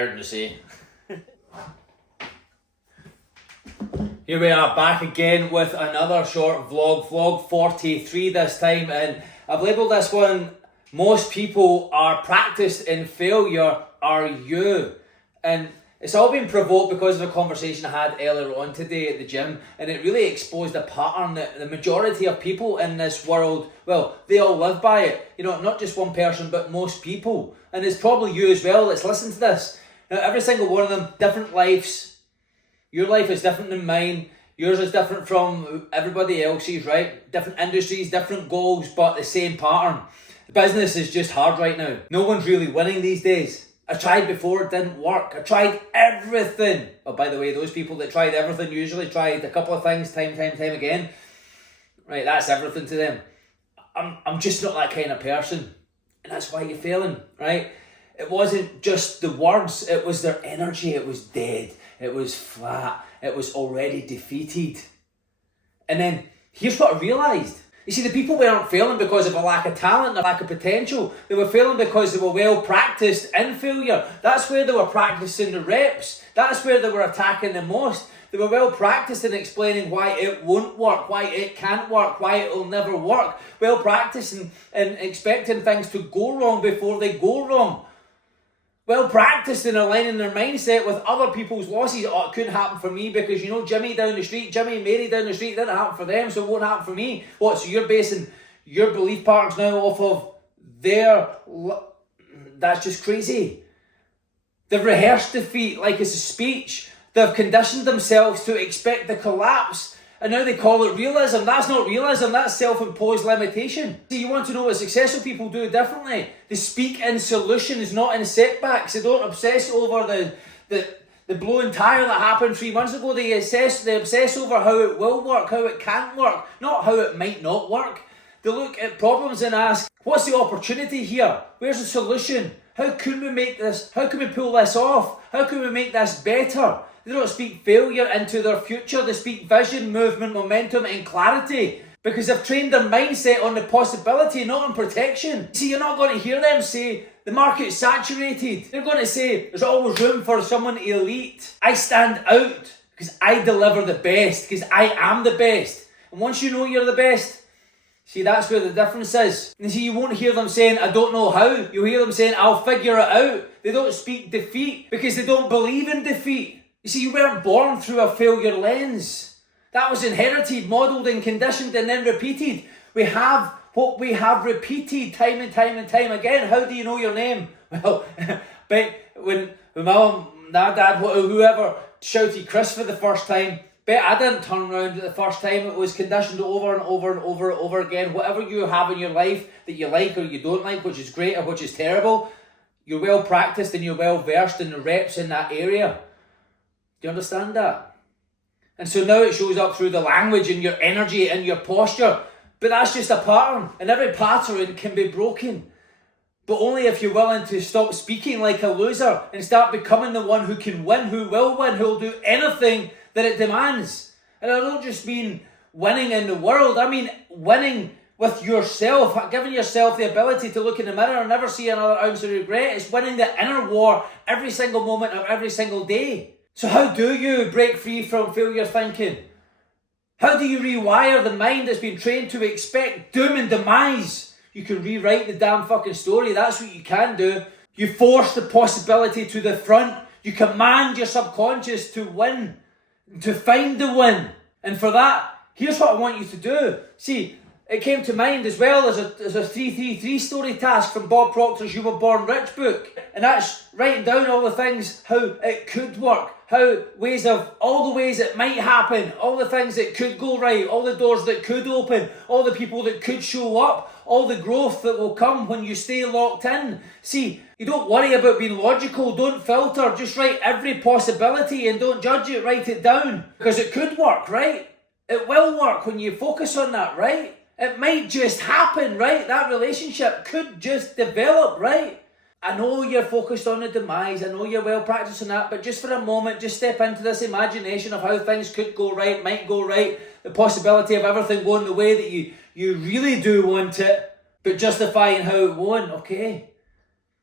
emergency. Here we are back again with another short vlog 43 this time, and I've labelled this one, most people are practiced in failure, are you? And it's all been provoked because of a conversation I had earlier on today at the gym, and it really exposed a pattern that the majority of people in this world, well, they all live by it. You know, not just one person, but most people. And it's probably you as well. Let's listen to this. Now, every single one of them, different lives. Your life is different than mine. Yours is different from everybody else's, right? Different industries, different goals, but the same pattern. Business is just hard right now. No one's really winning these days. I tried before, it didn't work. I tried everything. Oh, by the way, those people that tried everything usually tried a couple of things time again. Right, that's everything to them. I'm just not that kind of person. And that's why you're failing, right? It wasn't just the words, it was their energy. It was dead. It was flat. It was already defeated. And then, here's what I realised. You see, the people weren't failing because of a lack of talent, a lack of potential. They were failing because they were well practiced in failure. That's where they were practicing the reps. That's where they were attacking the most. They were well practiced in explaining why it won't work, why it can't work, why it will never work. Well practiced in expecting things to go wrong before they go wrong. Well practiced in aligning their mindset with other people's losses. Oh, it couldn't happen for me because, you know, Jimmy down the street, Jimmy and Mary down the street, it didn't happen for them, so it won't happen for me. What, so you're basing your belief patterns now off of their... That's just crazy. They've rehearsed defeat like it's a speech. They've conditioned themselves to expect the collapse. And now they call it realism. That's not realism, that's self-imposed limitation. See, you want to know what successful people do differently. They speak in solutions, not in setbacks. They don't obsess over the blown tyre that happened 3 months ago. They obsess over how it will work, how it can't work, not how it might not work. They look at problems and ask, what's the opportunity here? Where's the solution? How can we make this? How can we pull this off? How can we make this better? They don't speak failure into their future. They speak vision, movement, momentum, and clarity. Because they've trained their mindset on the possibility, not on protection. See, you're not going to hear them say, the market's saturated. They're going to say, there's always room for someone elite. I stand out because I deliver the best, because I am the best. And once you know you're the best, see, that's where the difference is. And see, you won't hear them saying, I don't know how. You'll hear them saying, I'll figure it out. They don't speak defeat because they don't believe in defeat. You see, you weren't born through a failure lens. That was inherited, modelled and conditioned and then repeated. We have what we have repeated time and time again. How do you know your name? Well, bet when my mum, dad, whoever shouted Chris for the first time, bet I didn't turn around the first time. It was conditioned over and over again. Whatever you have in your life that you like or you don't like, which is great or which is terrible, you're well practiced and you're well versed in the reps in that area. Do you understand that? And so now it shows up through the language and your energy and your posture. But that's just a pattern. And every pattern can be broken. But only if you're willing to stop speaking like a loser and start becoming the one who can win, who will do anything that it demands. And I don't just mean winning in the world. I mean winning with yourself, giving yourself the ability to look in the mirror and never see another ounce of regret. It's winning the inner war every single moment of every single day. So how do you break free from failure thinking? How do you rewire the mind that's been trained to expect doom and demise? You can rewrite the damn fucking story. That's what you can do. You force the possibility to the front. You command your subconscious to win, to find the win. And for that, here's what I want you to do. See, it came to mind as well as a 333 story task from Bob Proctor's You Were Born Rich book. And that's writing down all the things, how it could work, all the ways it might happen, all the things that could go right, all the doors that could open, all the people that could show up, all the growth that will come when you stay locked in. See, you don't worry about being logical, don't filter, just write every possibility and don't judge it, write it down. Because it could work, right? It will work when you focus on that, right? It might just happen, right? That relationship could just develop, right? I know you're focused on the demise, I know you're well practiced on that, but just for a moment, just step into this imagination of how things could go right, might go right, the possibility of everything going the way that you really do want it, but justifying how it won't, okay?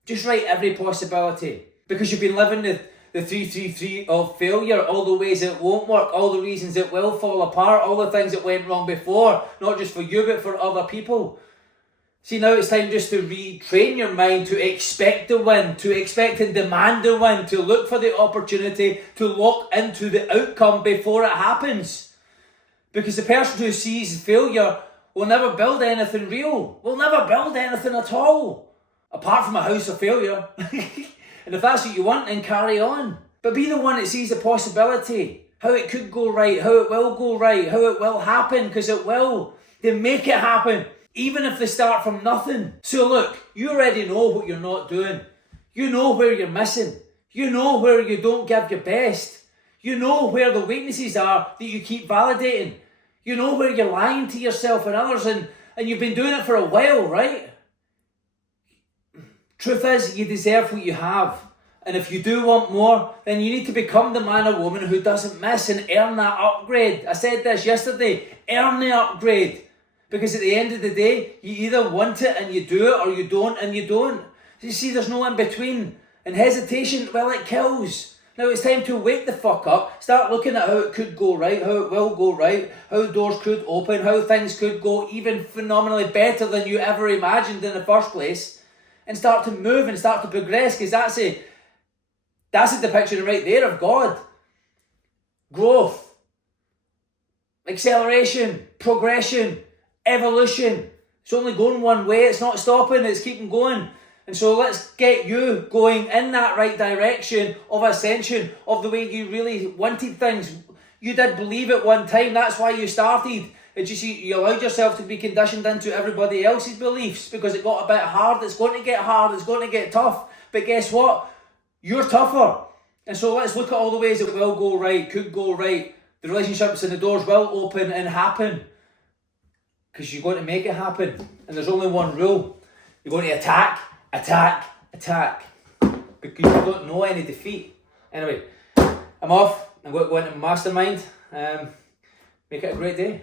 Just write every possibility. Because you've been living the 333 of failure, all the ways it won't work, all the reasons it will fall apart, all the things that went wrong before, not just for you but for other people. See, now it's time just to retrain your mind to expect the win, to expect and demand the win, to look for the opportunity, to lock into the outcome before it happens. Because the person who sees failure will never build anything real, will never build anything at all, apart from a house of failure. And if that's what you want, then carry on. But be the one that sees the possibility, how it could go right, how it will go right, how it will happen, because it will. Then make it happen, even if they start from nothing. So look, you already know what you're not doing. You know where you're missing. You know where you don't give your best. You know where the weaknesses are that you keep validating. You know where you're lying to yourself and others, and you've been doing it for a while, right? Truth is, you deserve what you have. And if you do want more, then you need to become the man or woman who doesn't miss and earn that upgrade. I said this yesterday, earn the upgrade. Because at the end of the day, you either want it and you do it, or you don't and you don't. You see, there's no in between. And hesitation, well, it kills. Now it's time to wake the fuck up, start looking at how it could go right, how it will go right, how doors could open, how things could go even phenomenally better than you ever imagined in the first place. And start to move and start to progress, because that's a depiction right there of God. Growth, acceleration, progression, evolution. It's only going one way, it's not stopping, it's keeping going. And so let's get you going in that right direction of ascension, of the way you really wanted things. You did believe at one time, that's why you started. And you allowed yourself to be conditioned into everybody else's beliefs because it got a bit hard. It's going to get hard, it's going to get tough. But guess what? You're tougher. And so let's look at all the ways it will go right, could go right. The relationships and the doors will open and happen. Because you're going to make it happen. And there's only one rule. You're going to attack, attack, attack. Because you don't know any defeat. Anyway, I'm off. I'm going to go into mastermind. Make it a great day.